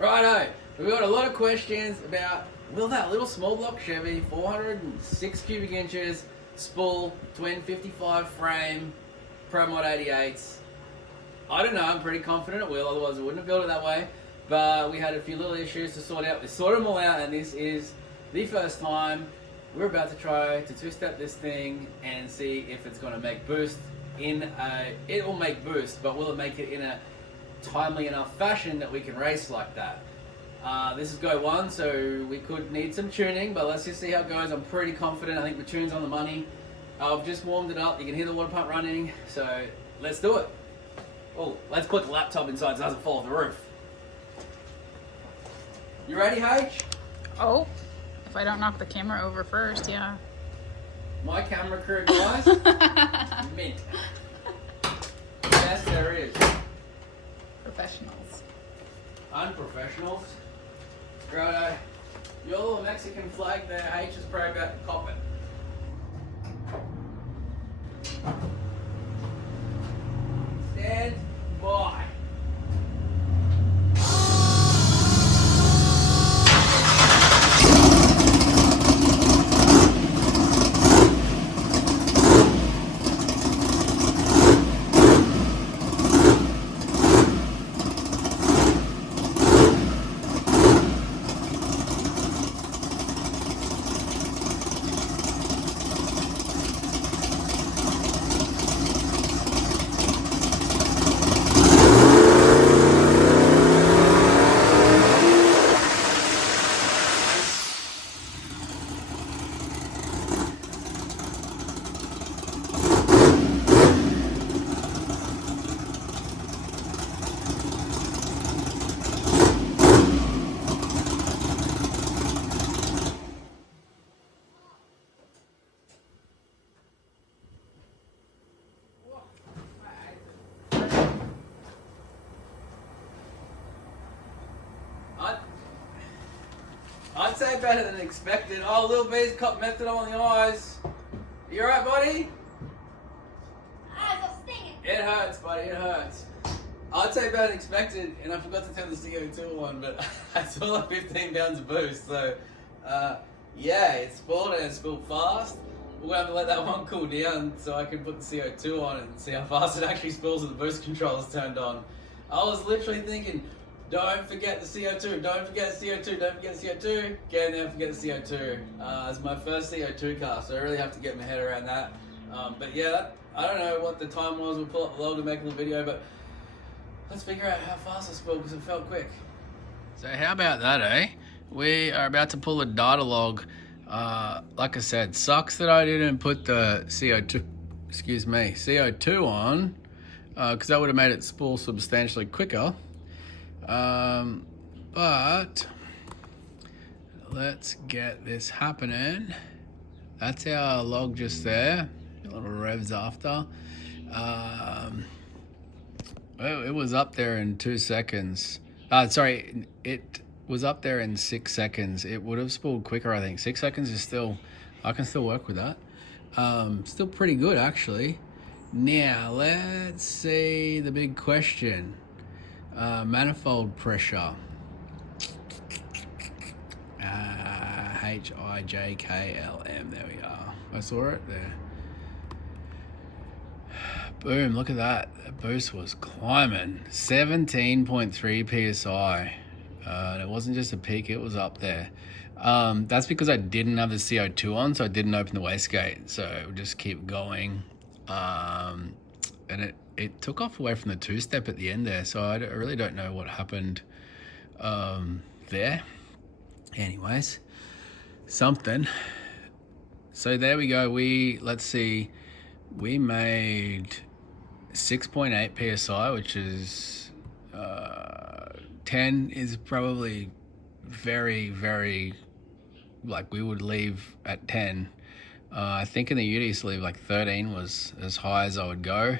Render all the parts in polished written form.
Righto, we've got a lot of questions about will that little small block Chevy, 406 cubic inches, spool, twin 55 frame, Pro Mod 88s. I don't know, I'm pretty confident it will, otherwise I wouldn't have built it that way. But we had a few little issues to sort out. We sorted them all out, and this is the first time we're about to try to two-step this thing and see if it's going to make boost it will make boost, but will it make it in a timely enough fashion that we can race like that? This is go one, so we could need some tuning, but let's just see how it goes. I'm pretty confident. I think the tune's on the money. I've just warmed it up. You can hear the water pump running, so let's do it. Oh, let's put the laptop inside so it doesn't fall off the roof. You ready, H? Oh, if I don't knock the camera over first, yeah. My camera crew, guys, mint. Yes, there is. Professionals. Unprofessionals. Right, your little Mexican flag there, H is probably about to cop it. Stand by. I'd say better than expected. Oh, Lil B's caught methadone on the eyes. You alright, buddy? Eyes are stinging. It hurts, buddy, it hurts. I'd say better than expected, and I forgot to turn the CO2 on, but I saw like 15 pounds of boost, so yeah, it's spooled and it's spooled fast. We're gonna have to let that one cool down so I can put the CO2 on and see how fast it actually spools with the boost controls turned on. I was literally thinking, don't forget the CO2, don't forget CO2, don't forget CO2. Get in there, forget the CO2. It's my first CO2 car, so I really have to get my head around that. But yeah, I don't know what the time was. We'll pull up the log to make a little video, but let's figure out how fast I spooled because it felt quick. So how about that, eh? We are about to pull a data log. Like I said, sucks that I didn't put the CO2 on, because that would have made it spool substantially quicker. But let's get this happening. That's our log just there. A little revs after. It was up there in 2 seconds. Sorry, it was up there in 6 seconds. It would have spooled quicker, I think. 6 seconds is still, I can still work with that. Still pretty good, actually. Now, let's see the big question. Manifold pressure. HIJKLM. There we are. I saw it there. Boom, look at that. That boost was climbing. 17.3 psi. And it wasn't just a peak, it was up there. That's because I didn't have the CO2 on, so I didn't open the wastegate. So it would just keep going. And it took off away from the two-step at the end there, so I really don't know what happened there. Anyways, something. So there we go. Let's see, we made 6.8 psi, which is 10 is probably very, very, like we would leave at 10. I think in the UDs leave like 13 was as high as I would go.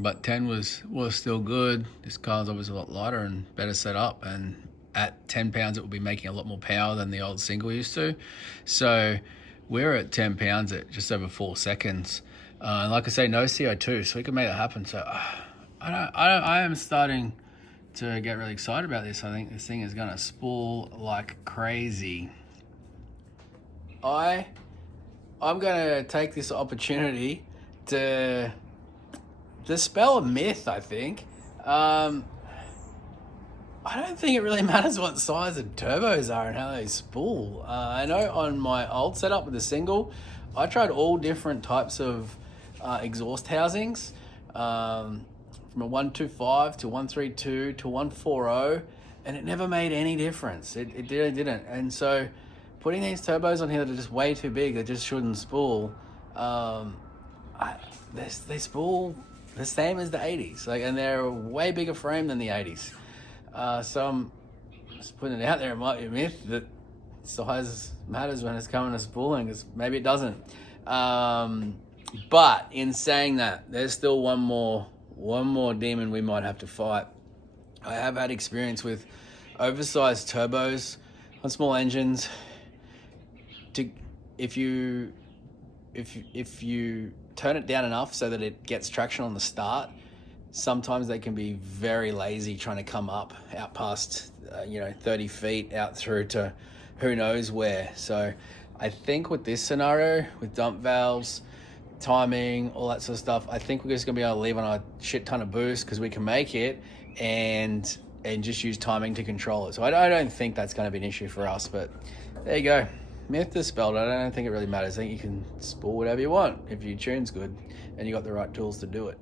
But 10 was still good. This car's obviously a lot lighter and better set up, and at 10 pounds it will be making a lot more power than the old single used to. So we're at 10 pounds at just over 4 seconds. And like I say, no CO2, so we can make it happen. So I am starting to get really excited about this. I think this thing is gonna spool like crazy. I'm gonna take this opportunity to dispel a myth, I think. I don't think it really matters what size the turbos are and how they spool. I know on my old setup with the single, I tried all different types of exhaust housings, from a 125 to 132 to 140, and it never made any difference. It really didn't. And so putting these turbos on here that are just way too big, that just shouldn't spool, they spool the same as the 80s, and they're a way bigger frame than the 80s. So I'm just putting it out there. It might be a myth that size matters when it's coming to spooling, because maybe it doesn't. But in saying that, there's still one more demon we might have to fight. I have had experience with oversized turbos on small engines. If you turn it down enough so that it gets traction on the start, sometimes they can be very lazy trying to come up out past 30 feet out through to who knows where. So I think with this scenario, with dump valves, timing, all that sort of stuff, I think we're just gonna be able to leave on a shit ton of boost because we can make it, and just use timing to control it. So I don't think that's going to be an issue for us. But there you go, myth dispelled. I don't think it really matters. I think you can spool whatever you want if your tune's good and you got the right tools to do it.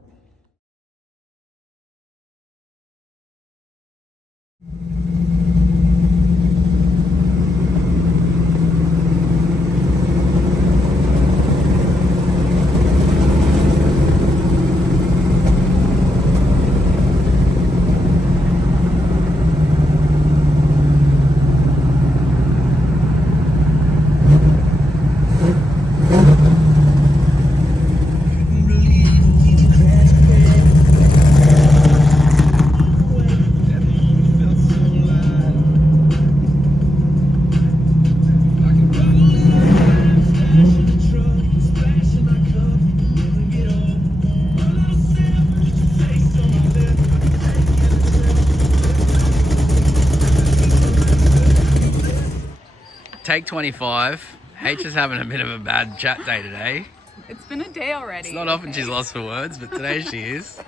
Take 25. H is having a bit of a bad chat day today. It's been a day already. It's not often she's lost for words, but today she is.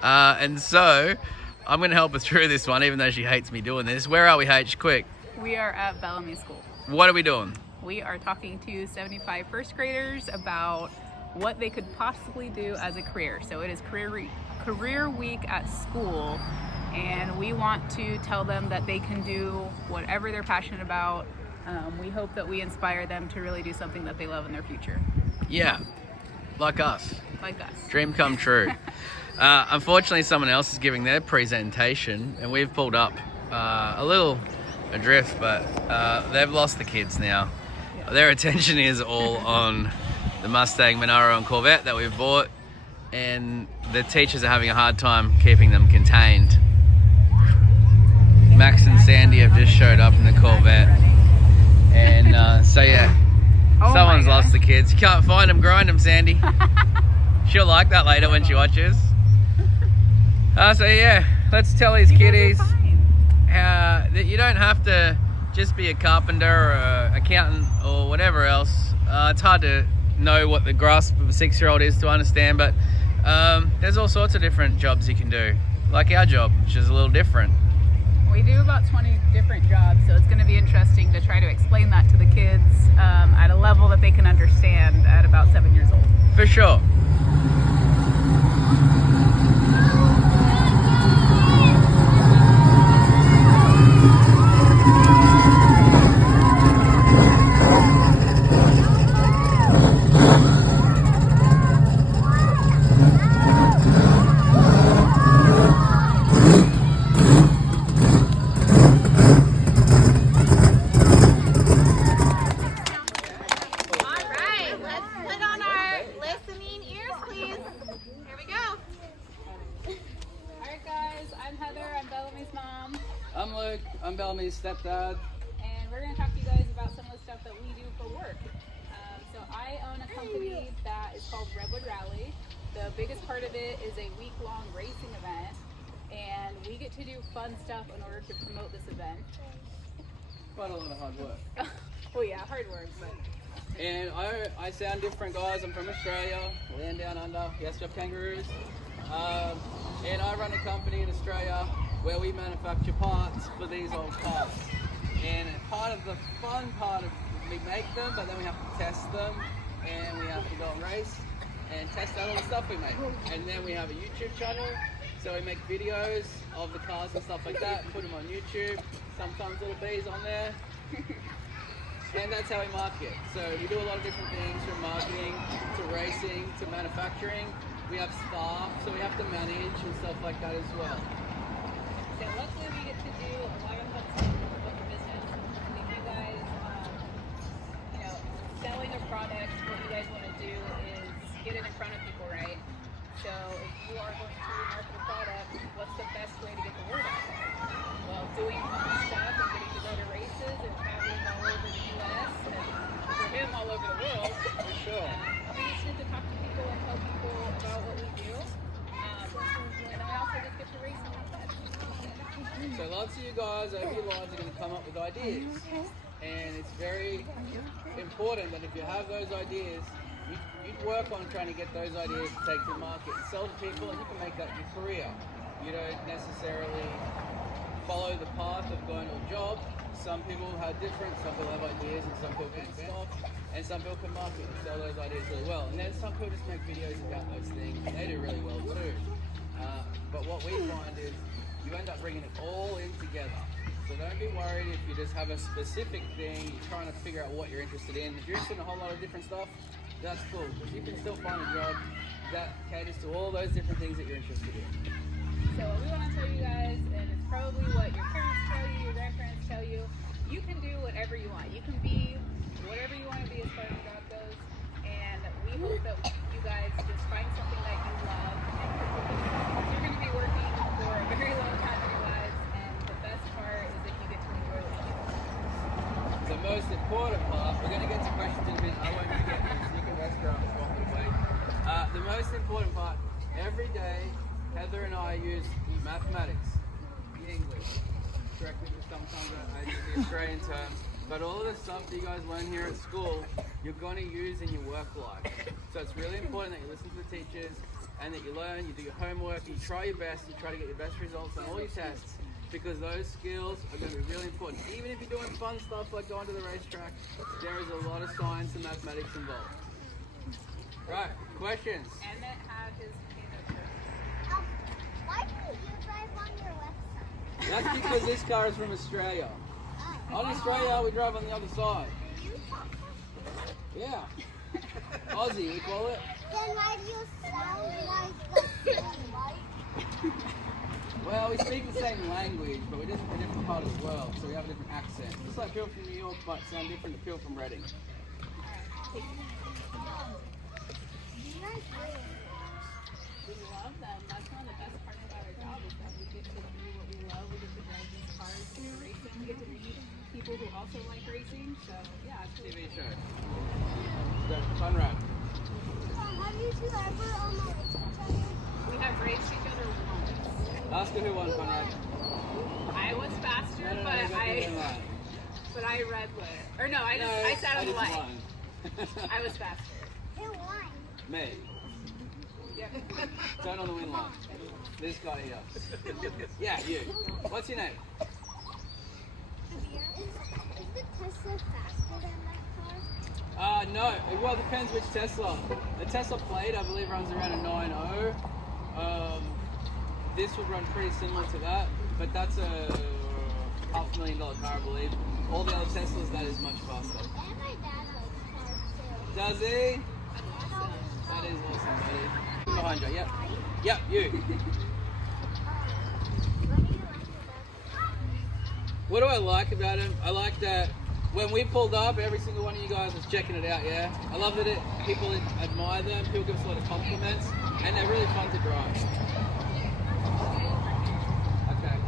And so I'm going to help her through this one, even though she hates me doing this. Where are we, H? Quick. We are at Bellamy School. What are we doing? We are talking to 75 first graders about what they could possibly do as a career. So it is career week at school, and we want to tell them that they can do whatever they're passionate about. We hope that we inspire them to really do something that they love in their future. Yeah, like us. Like us. Dream come true. Unfortunately, someone else is giving their presentation, and we've pulled up a little adrift, but they've lost the kids now. Yeah. Their attention is all on the Mustang, Monaro, and Corvette that we've bought, and the teachers are having a hard time keeping them contained. Max and Sandy have just showed up in the Corvette. And so yeah, someone's lost the kids. You can't find them, grind them, Sandy. She'll like that later when she watches. So yeah, let's tell these kiddies that you don't have to just be a carpenter or an accountant or whatever else. It's hard to know what the grasp of a 6-year-old is to understand, but there's all sorts of different jobs you can do, like our job, which is a little different. We do about 20 different jobs, so it's going to be interesting to try to explain that to the kids at a level that they can understand at about 7 years old. For sure. I'm Luke, I'm Bellamy's stepdad. And we're going to talk to you guys about some of the stuff that we do for work. So I own a company that is called Redwood Rally. The biggest part of it is a week-long racing event. and we get to do fun stuff in order to promote this event. Quite a lot of hard work. Oh yeah, hard work, but. And I sound different, guys. I'm from Australia, land down under. Yes, we have kangaroos. And I run a company in Australia where we manufacture parts for these old cars. And part of the fun part of we make them, but then we have to test them, and we have to go and race and test out all the stuff we make. And then we have a YouTube channel, so we make videos of the cars and stuff like that, put them on YouTube. Sometimes little bees on there. And that's how we market. So we do a lot of different things, from marketing to racing to manufacturing. We have staff, so we have to manage and stuff like that as well. So luckily we get to do a lot of fun stuff with the business. And if you guys, selling a product, what you guys want to do is get it in front of people, right? So if you are going to market a product, what's the best way to get the word out there? Well, doing fun stuff and getting to go to races and traveling all over the U.S. and for him all over the world. For sure. We just need to talk to people and tell people about what we do. And I also just get to race and have fun. So lots of you guys over your lives are going to come up with ideas. And it's very important that if you have those ideas, you work on trying to get those ideas to take to market and sell to people, and you can make that your career. You don't necessarily follow the path of going to a job. Some people have different, some people have ideas, and some people can stop, and some people can market and sell those ideas really well. And then some people just make videos about those things, and they do really well too. But what we find is you end up bringing it all in together. So don't be worried if you just have a specific thing, you're trying to figure out what you're interested in. If you're interested in a whole lot of different stuff, that's cool, because you can still find a job that caters to all those different things that you're interested in. So what we want to tell you guys, and it's probably what your parents tell you, your grandparents tell you, you can do whatever you want. You can be whatever you want to be as far as God goes. And we hope that you guys just find something that you love. And you're going to be working for a very long time in your lives, and the best part is if you get to enjoy what you do. The most important part, we're going to get to questions in a bit. I won't forget this. You can rest your arms walk away. The most important part, every day, Heather and I use mathematics, English. Correct me if sometimes I use the Australian terms, but all of the stuff that you guys learn here at school, you're going to use in your work life. So it's really important that you listen to the teachers and that you learn, you do your homework, you try your best, you try to get your best results on all your tests, because those skills are going to be really important. Even if you're doing fun stuff like going to the racetrack, there is a lot of science and mathematics involved. Right, questions? Emmett had his potato chip. Why do you drive on your website? That's because this car is from Australia. On Australia, we drive on the other side. Yeah. Aussie, we call it. Then why do you sound like the same, right? Well, we speak the same language, but we're just from a different part of the world, so we have a different accent. Just like people from New York might sound different to people from Reading. We love them. That's one of the best parts about our job is that we get to do what we love. We get to drive these cars, we get to race them, we get to meet people who also like racing. So yeah, it's really TV cool. show. Conrad. Have you two ever raced each other? We have raced each other once. Ask her who won, Conrad. I was faster, No, but go through the line. I read with. Or no, I sat on the just line. won. I was faster. Who won? Me. Yep. Turn on the win line. This guy here. Yeah, you. What's your name? Is the Tesla faster than that car? No. Well, it depends which Tesla. The Tesla Plate, I believe, runs around a 9.0. This would run pretty similar to that, but that's a $500,000 car, I believe. All the other Teslas, that is much faster. And my dad likes cars too. Does he? That is awesome, buddy. Behind you, yep. Yep, you. What do you like about What do I like about him? I like that when we pulled up, every single one of you guys was checking it out, yeah? I love that people admire them, people give us a lot of compliments, and they're really fun to drive. Okay.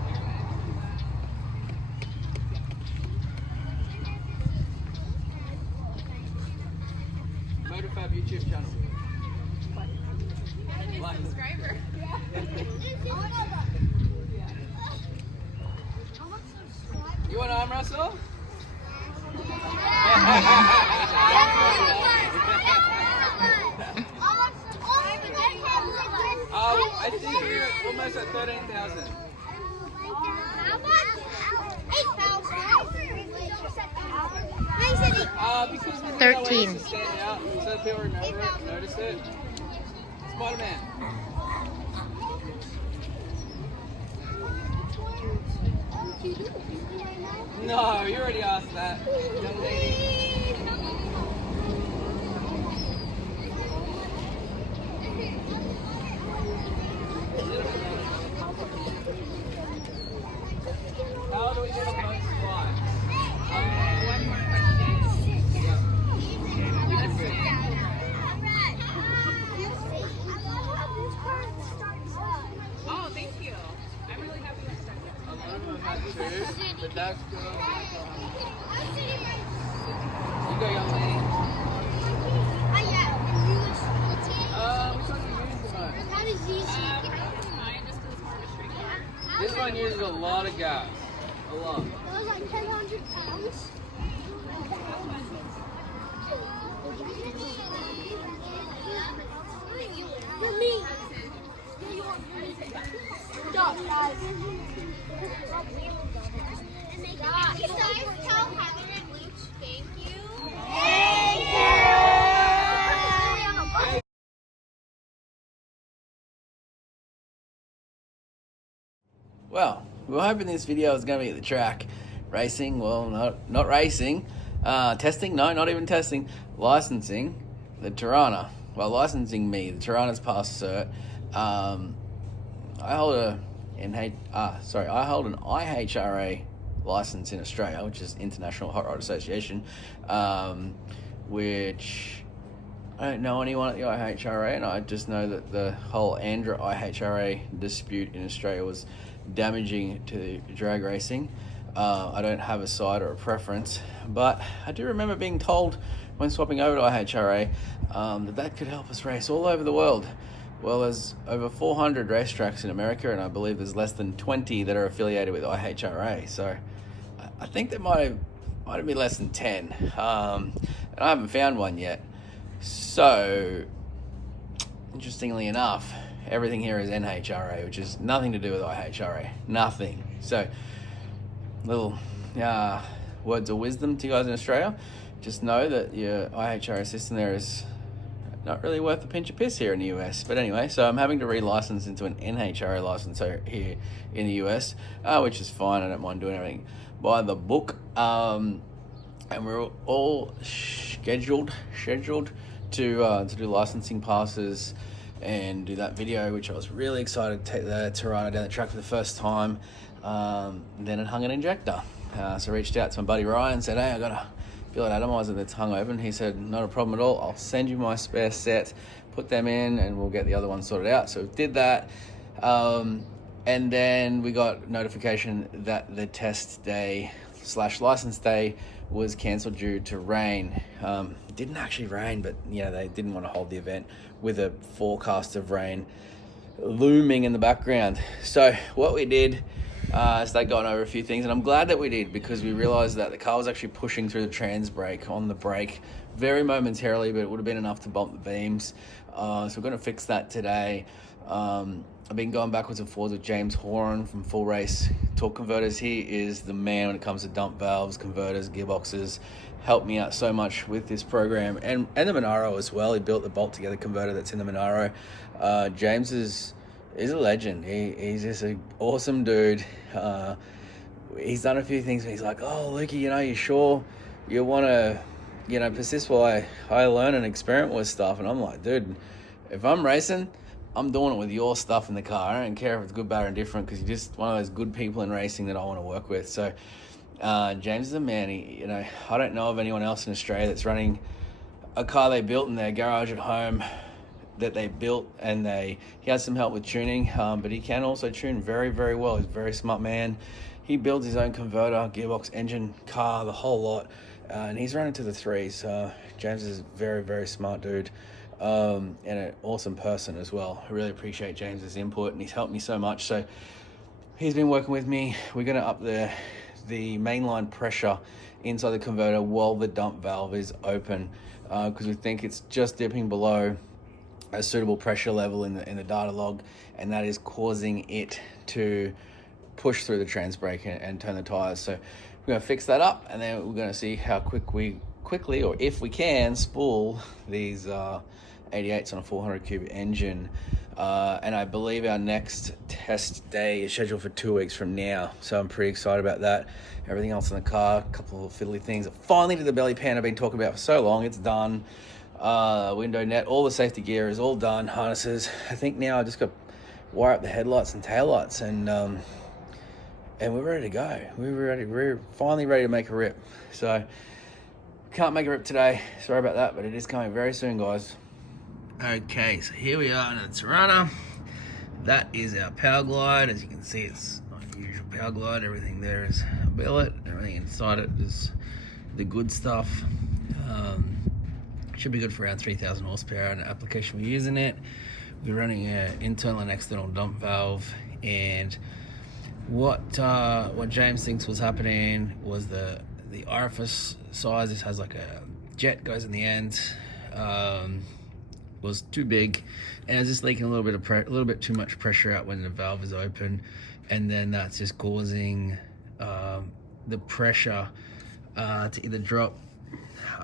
Motorfab YouTube channel. Subscriber. that? I think you're almost at 13,000. How much? 8,000. Because we 13. to stand out so people remember it, notice it. Spider-Man. No, you already asked that, young lady. How do we get a close spot? One more question. Oh, thank you. I'm really happy with that. A lot of them have two, but that's good. You go, young lady. Which one do you use the most? Probably mine just 'cause it's more of a straight car. This one uses a lot of gas. A lot. It was like 1,000 pounds. For me. Stop, guys. Guys, tell Heather and Luke thank you. Thank you. Well, we were hoping this video was going to be at the track. Racing, well, not racing. Testing, no, not even testing. Licensing, the Torana. Well, licensing me, the Torana's passed cert. I hold an IHRA license in Australia, which is International Hot Rod Association, which I don't know anyone at the IHRA, and I just know that the whole Andra IHRA dispute in Australia was damaging to drag racing. I don't have a side or a preference, but I do remember being told when swapping over to IHRA that could help us race all over the world. Well, there's over 400 racetracks in America, and I believe there's less than 20 that are affiliated with IHRA. So I think there might have been less than 10, and I haven't found one yet. So interestingly enough, everything here is NHRA, which is nothing to do with IHRA. Nothing. So, little words of wisdom to you guys in Australia. Just know that your IHRA system there is not really worth a pinch of piss here in the US. But anyway, so I'm having to re-license into an NHRA license here in the US, which is fine. I don't mind doing everything by the book. And we're all scheduled to do licensing passes and do that video, which I was really excited to take the Torana down the track for the first time. Then it hung an injector. So I reached out to my buddy Ryan and said, hey, I got a billet atomizer that's hung open. He said, not a problem at all. I'll send you my spare set, put them in, and we'll get the other one sorted out. So we did that. And then we got notification that the test day / license day was cancelled due to rain. It didn't actually rain, but they didn't want to hold the event with a forecast of rain looming in the background. So what we did is they got over a few things, and I'm glad that we did, because we realized that the car was actually pushing through the trans brake on the brake very momentarily, but it would have been enough to bump the beams. So we're going to fix that today. I've been going backwards and forwards with James Horan from Full Race Torque Converters. He is the man when it comes to dump valves, converters, gearboxes. Helped me out so much with this program, and the Monaro as well. He built the bolt together converter that's in the Monaro. James is a legend. He's just an awesome dude. He's done a few things, and he's like, oh, Lukey, you sure you want to, persist while I learn and experiment with stuff? And I'm like, dude, if I'm racing, I'm doing it with your stuff in the car. I don't care if it's good, bad, or indifferent, because you're just one of those good people in racing that I want to work with. So James is a man. I don't know of anyone else in Australia that's running a car they built in their garage at home that they built, and he has some help with tuning, but he can also tune very, very well. He's a very smart man. He builds his own converter, gearbox, engine, car, the whole lot, and he's running to the threes. James is a very, very smart dude, and an awesome person as well. I really appreciate James's input, and he's helped me so much. So he's been working with me. We're going to up the mainline pressure inside the converter while the dump valve is open, because we think it's just dipping below a suitable pressure level in the data log, and that is causing it to push through the trans brake and turn the tires. So we're going to fix that up, and then we're going to see how quickly, or if we can, spool these 88s on a 400 cube engine. And I believe our next test day is scheduled for 2 weeks from now, so I'm pretty excited about that. Everything else in the car, a couple of fiddly things. Finally did the belly pan I've been talking about for so long. It's done. Window net, all the safety gear is all done. Harnesses. I think now I just got to wire up the headlights and taillights, and we're ready to go. We're finally ready to make a rip. So can't make a rip today. Sorry about that, but it is coming very soon, guys. Okay, so here we are in the Torana. That is our power glide. As you can see, it's not a usual power glide. Everything there is a billet. Everything inside it is the good stuff. Should be good for around 3,000 horsepower in the application we're using it. We're running an internal and external dump valve, and what James thinks was happening was the orifice size. This has like a jet goes in the end. Was too big, and it's just leaking a little bit too much pressure out when the valve is open, and then that's just causing the pressure to either drop.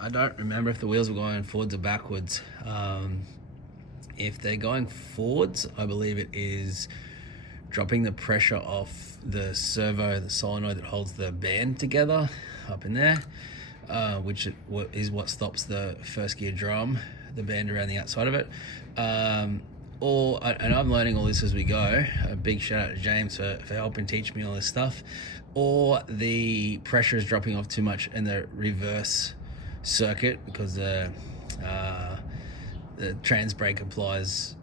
I don't remember if the wheels were going forwards or backwards. If they're going forwards, I believe it is dropping the pressure off the servo, the solenoid that holds the band together up in there, which is what stops the first gear drum, the band around the outside of it. And I'm learning all this as we go. A big shout out to James for helping teach me all this stuff. Or the pressure is dropping off too much in the reverse circuit, because the trans brake applies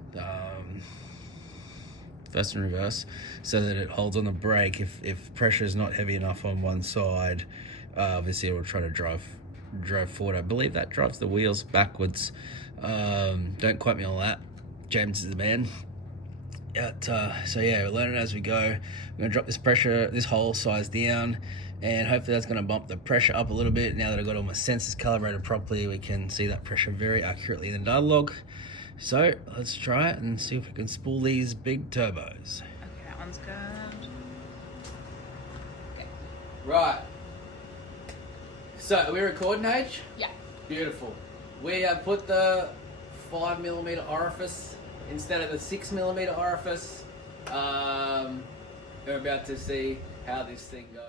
first and reverse, so that it holds on the brake. If pressure is not heavy enough on one side, obviously it will try to drive forward. I believe that drives the wheels backwards. Don't quote me on that. James is the man. So yeah, we're learning as we go. We're gonna drop this hole size down, and hopefully that's gonna bump the pressure up a little bit. Now that I've got all my sensors calibrated properly, we can see that pressure very accurately in the data log. So let's try it and see if we can spool these big turbos. Okay, that one's good. Okay. Right. So are we recording, H? Yeah. Beautiful. We have put the 5mm orifice instead of the 6mm orifice. We're about to see how this thing goes.